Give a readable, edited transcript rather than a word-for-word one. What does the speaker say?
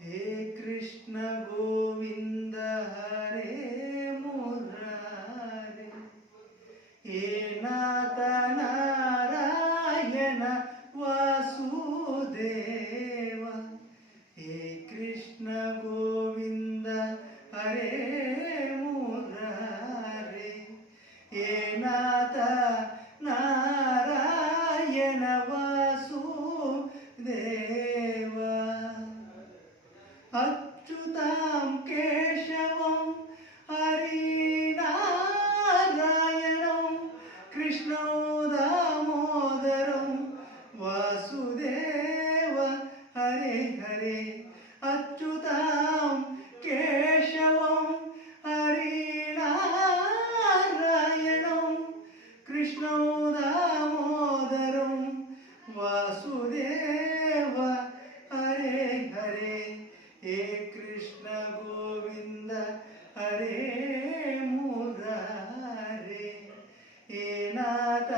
हे कृष्ण गोविंद हरे मुरारे, हे नाथ नारायण वासुदेव, हे कृष्ण गोविंद हरे मुरारे, हे नाथ नारायण वासुदेव। अच्युतां केशवं हरिनारायणं कृष्णं दामोदरं वासुदेव हरे हरे। अच्युतां केशवं हरिनारायणं कृष्णं दामोदरं वासुदेव हरे हरे। हे कृष्ण गोविंद हरे मुरारे, हे नाथ